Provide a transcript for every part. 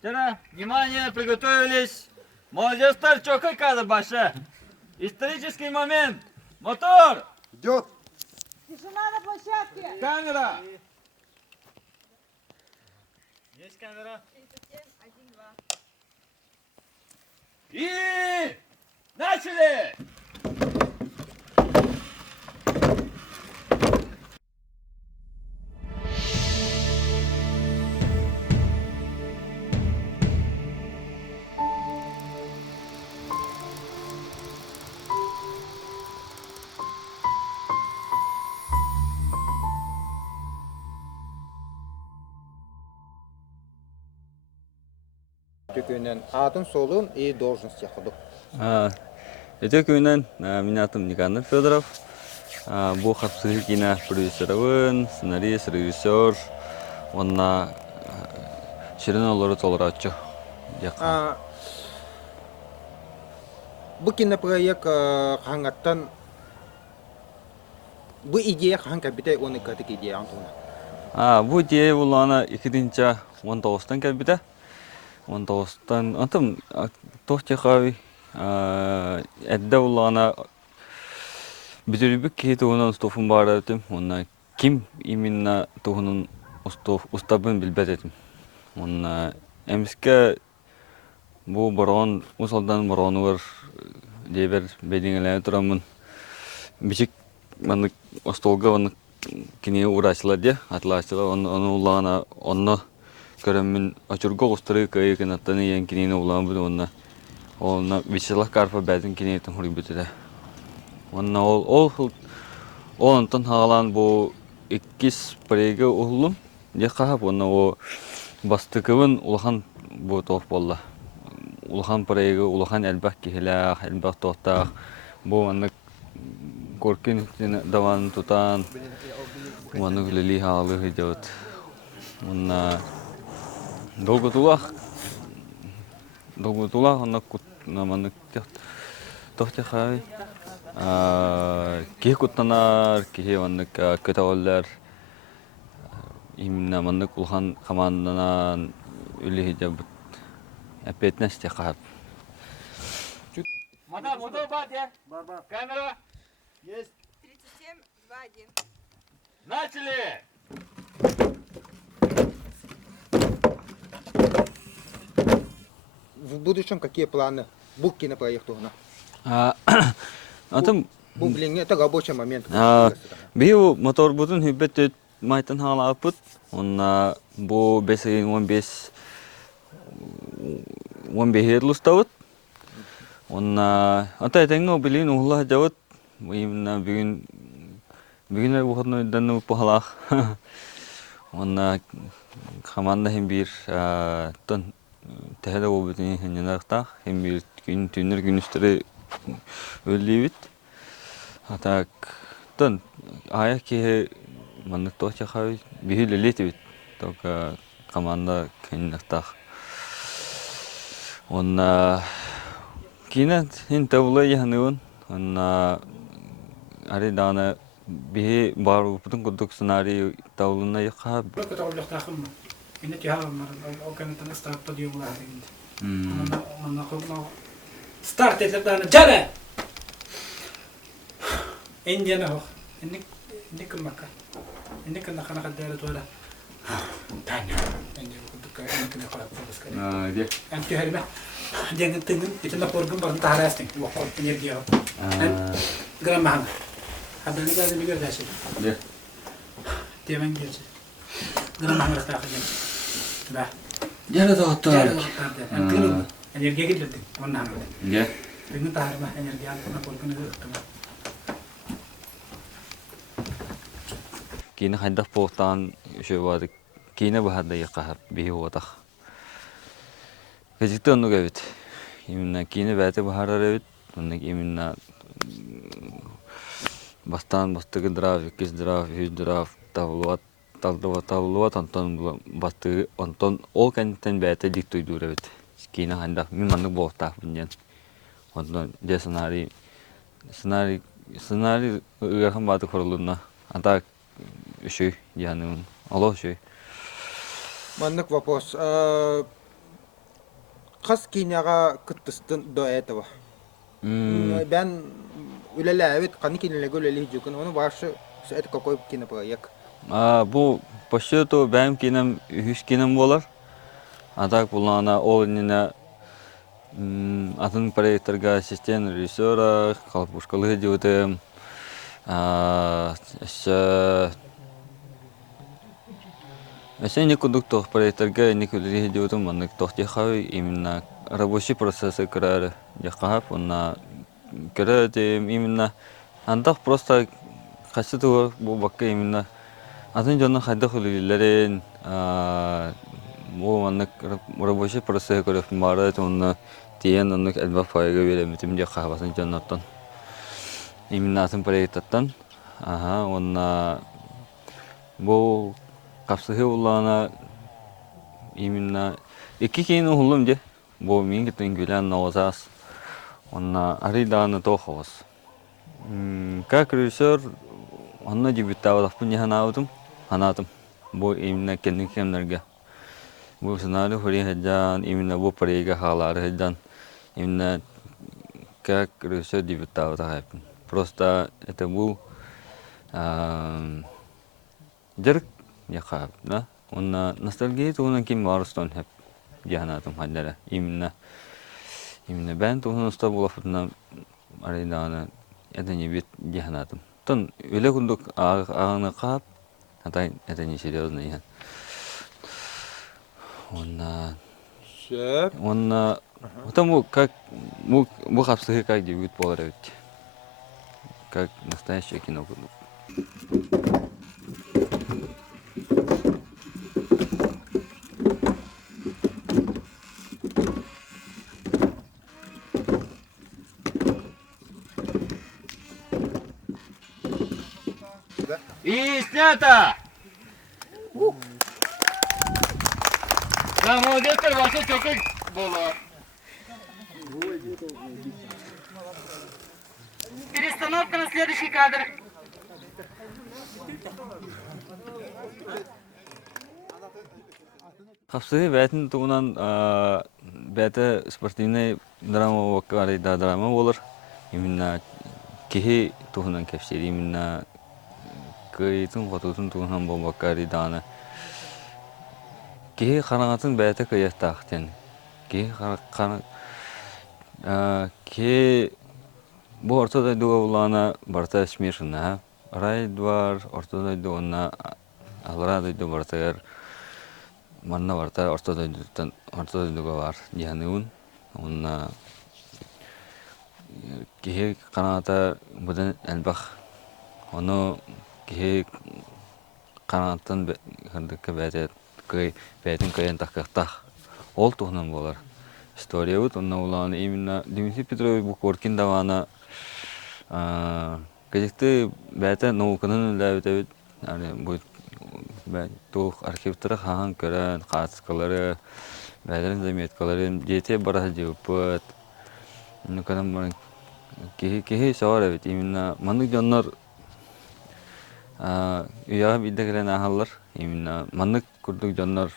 Тера, внимание, приготовились. Молодежь чокай кадр баша. Исторический момент. Мотор. Идет. Тишина на площадке. Камера. Есть камера. 37, 1, 2. И начали. Тükünden атын солун и должность яхуду. Это күйінен, мен атым Никанор Федоров. Бұл қапсығы кино продюсерін, сценарист, режиссер. Онна ширин олары толыратчы. Бұл кинопроект хангаттан бұл идея ханга битай оны катык идея антуна. Бұл идея олана 2019-тан кәлбіті. 19-тан антым тоқтеқави әдді олана бізірбік кейті онан ұстофын бар әдім. Онна ким именно тоғының ұстабын білбәт әдім. Онна әміске бұл барған, ұсалдан барғаны бар дейбер бәдіңеләне тұрамын. Бішік мәнік ұстолға оны кенеге ұрашылар де, атылашылар. Оны олана, оны көрімін açurga ұстыры көйі кенаттаны ең кенені олан бұды. Оны вишалақ қарпа бәдің кенетін құры бітеді. Ол онтан хағалан бұл 2 пареге ұғылым. Де қағып, ол бастықывын ұлған бұл тоқ болды. Улахан пареге, улахан әлбәк кехеләқ, әлбәк тоқтақ. Бұл оны көркен даван тұтан, оны күлілі хағалы ғыдет. Долго тулах, оны күтнаманы тоқтеқай. Кех күттанар, кех оны көтәуілер. Именно маны улахан команданан үлі ғыдет бұд. Опять Настя хап. Мотор бат, я. Камера. Есть. 37, 2, 1. Начали. В будущем какие планы? Бұл кинопроекту ғына. Антым, Бұл біліңе, это рабочий момент. бейу мотор бұдын хүбет майтын хала апыт. Онна бұл 15 ерлі ұстауыт. Онна ата әтәңі білейін ұғылға жауыт. Именно бүгін бұқытын өйдәні бұқалақ. Онна команда хем бір тәхәді ол бүтін хенненақтақ. Хем бір түнір күністері өлі бит. Атак аяқ кеге маңдық тоқ жақай бейі лелеті бит. Тоқа команда хенненақтақ. Онна кино интабула яхнывын. Онна ари дана бихи бару путун кудук сценарий таулына яха. Только таулях тахым. Инде тихам о канатан старт подиюла дегенде. Онна кылма. Старт етіп даны жара. Индияна хох. Инде кымака. Инде кына қана қаддары туара. Таня. Инде кудука инде кына қала пробаскали. Де. Анти харima. Jangan tengok itu nak program baru taras nih, waktu energi apa. Geram mahal. Ada ni kan lebih kerja sih. Де. Dia main dia sih. Geram mahal tak kerja. Dah. Jara dokter. Geram. Energi gitu tuh, mana mana. Де. Dengan tahar mah energi apa nak program itu tuh. Кино хайдах постан шөбады. Кино бахада яқахар бихи отах. Кезекті оны көбет. Именно кино бәті бахарар өбет. Оннак именно бастан бастығы драв, екіз драв, үз драв, табылуат, онтон бастығы, онтон ол кәнттен бәті диктойдур өбет. Кино хайдах, мен мандық болықтақ бұнен. Онтон де сценарий ұғырхан баты құрылуына. Ата үші, яғни оло үші. Маннык вопрос. Қас киняға кыттыстын до этого. Бән үлеләвит қаны кинелеге үлелі жүкін. Оны башы это какой кинопроект? Бу по счету бәм кинем 3 кинем болар. А так булана ол нина атын проекттарга ассистент режиссера, калпушкалы диотем. Если не кондуктор проекттарга не кулери диотем, маннык тохти хай именно рабочий процесс крар яхап, он крар именно андах просто хаситу бу бакка именно атын жонна хайда хулилерен бу маннык рабочий процесс крар марат он тиен аннык алба файга беремитим де хабасын жоннаттан именно атын проекттан он бу капсыхы улана именно iki kini hulum je bo mingi tenggulan nozas onna aridana tohos как режиссер онна дебютавал пуня ханатым бо именно кенникемнерге бу сценарий хори хаджан именно бу парега халар хаджан именно как режиссер дебютавал хайпин просто это был jerk ya khab na onna ностальгия туна ким варстон хеп яханатым хаддара именно бән туна уста булафтна аридана это не бит яханатым тон өле күндүк агына кап атай это не серьезно я онна потому как мы хапсы как дебют половить как настоящее кино. И снято! Да, молодец, ваша чокой было. Перестановка на следующий кадр. Хапсы бәтін туғынан бәті спортивный драма вакары да драма болар. Именно кехи туғынан кәпсер, именно кайытын қотутын туғынан бұл вакары даны. Кехи қараңатын бәті каяқтақтен. Кехи бұл ортада дуға болана барта смешана. Рай двар, ортада дуғана алрада ду бартагар. Манна барта ортада дуға бар. Дияныуын. Онна кехи қараңата бұдан әлбақ. Оны кехи қараңаттан қырдыққа бәтін кайын таққақтақ. Ол тұғынан болар. История бұд. Онна олағаны именно Дмитрий Петрович Букоркин давана кезекті бәті наукының үләбіті бұд. Тух архивтары хаан көрән, қатысқалары, бәдерін заметкалары, жете бара жеуппыт. Нукадан баран кехи сауар әбет. Именно маннык жоннар үйаға биддекілен ағалар. Именно маннык күрдік жоннар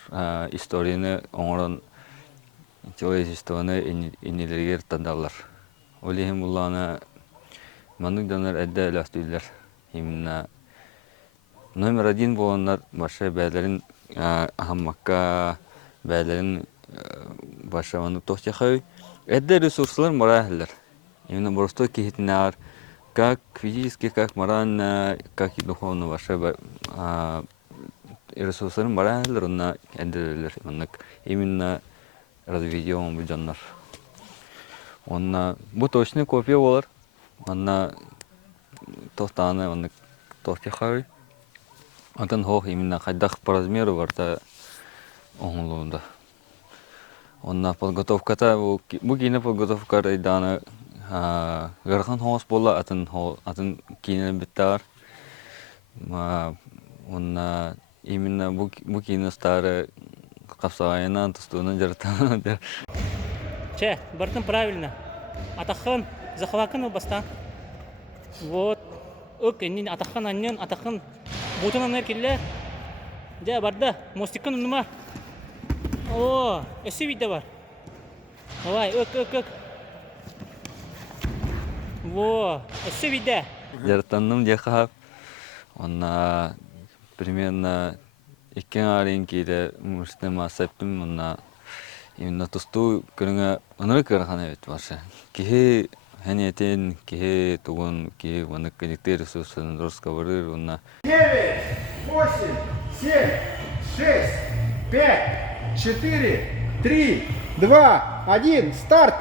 историяны оңырын человечествоны инелергер тандалар. Олейхим бұллағына маннык жоннар әдді әләстүйлер. Именно номер 1 боланlar başa bәләрен ахаммакка бәләрен başa маннык тохчахай. Әдді ресурслар моральлар. Именно просто кихитнар как физически, как морально, как и духовно ваша ресурслар моральлар на әдділер. Именно разведем бұджанлар. Бұл точный копия болар. Тохтаны тохчахай. Антон хох именно хайдах по размеру варта оңлуында. Онна подготовката бу кине подготовка райдана гархан хос бола атын кине биттар. Онна именно бу кине старый капсайнан тустуна жартан. Че, бартын правильно. Атахан захвакан баста. Вот. Окей, атахан аннен атахан бутуна неркиллер. Да, барда. Мостикан нума. О, эси виде бар. Давай, ык. Во, все виде. Жаратанным дияқап. Онна примерно 2 арын кейде мұрстыма сәппім. Онна именно тұсту көріңе оныры көріған әбет барша. Кихе хәнетен, кихе туғын, кихе ванық кәніктер ресурсын дұрысқа барыр. Онна 9, 8, 7, 6, 5, 4, 3, 2, 1, старт!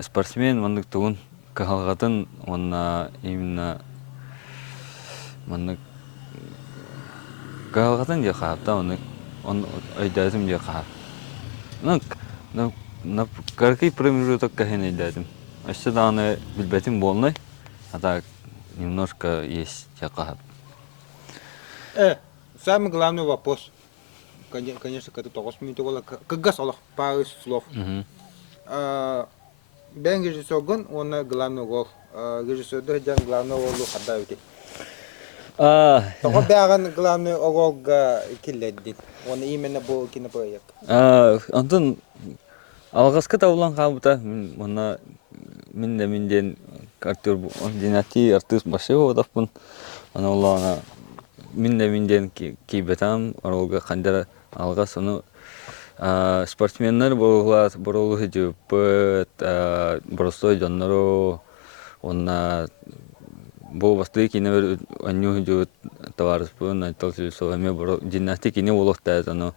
спортсмен мандык тугун кахалгатын онна именно мандык кахалгатын же кахапта он айдадым же кахап. На каркий промежуток кахен айдадым. Аща даны билбетим болной, а так немножко есть же кахап. Самый главный вопрос, конечно, когда 9 минут, как солох, пару слов. Ben rejissörün ona главный rol. Rejissörde jan главный rolu хадавити. Тоқо бяган главный ролга киледди. Оны именно бұл кинопроект. Антон алгаскы табылан кабыта мына менден актер динати артист башы одаппын. Ана улана менден кибетам ролга кандара алгас аны спортсменнер боролу хижуппыт боростой жоннору онна бу басты кине бер анню хижут таварыспын айтал сөзөме боро жиннасти кине болохта аны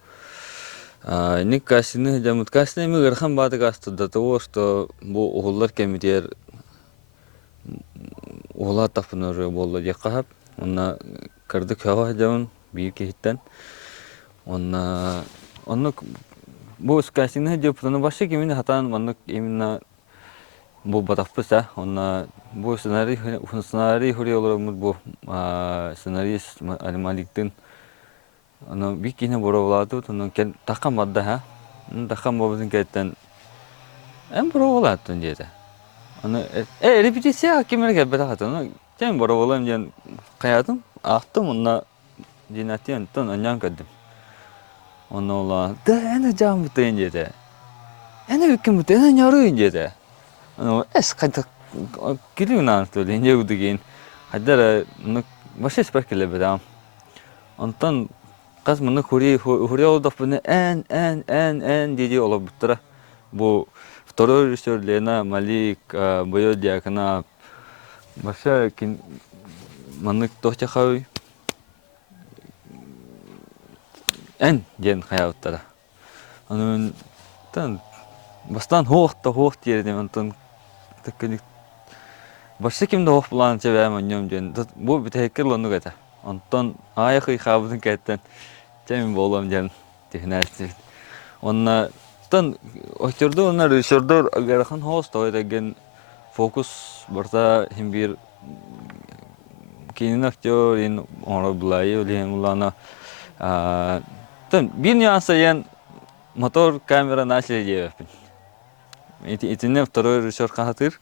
ник касины жамут касны ми гырхан бады кастыда то что бу оголлар кемитер ола тафныр болду жакап онна кырдык хава жамын бийик хиттен онна бу скасины жөптөну башы кимин хатан мандык именно бу батаппыса онна бу сценарий хурелорумуз бу сценарист Алималиктин аны бикине боровлатып аны кен такам бадда ха такам бобузун кеттен боровлаттын деди аны репетиция кимерге бетахатын кен боровлам ден каядым ақтым онна динатиен тон аньян кадым онолла да эне жам бутен деди эне үкім бутен эне нярыйын деди аны кайта килүүнан төлө эне удуген хадара башы спекеле бедам онтон каз мына хури олдофуны эн деди олоп буттара бу второй режиссер Лена Малик боё диакана баша кин маны тохчахай эн ден хаяуттара аны тан бастан хоох дердем онтон таккени башы кимде хоох план чебем оньом ден бу битекер лону гата онтон аяхы хабын кеттен Тем болом ден технасти. Онна тан актердо онна режиссердор агархан хост ойдеген фокус барта химбир кинин актер ин оноблай олен улана тан бир нюансаян мотор камера начали делать. Итинне второй режиссер хатыр.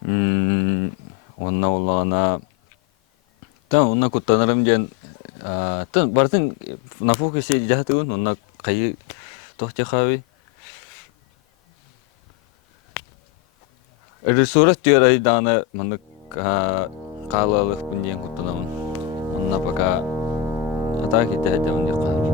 Онна улана тан онна куттанарым ден тан бартын на фокусе жахтын онна кайы тохчахави ресурс тирай дана маны калалык бүнден куттанамын онна пока атаки тәдәвен якап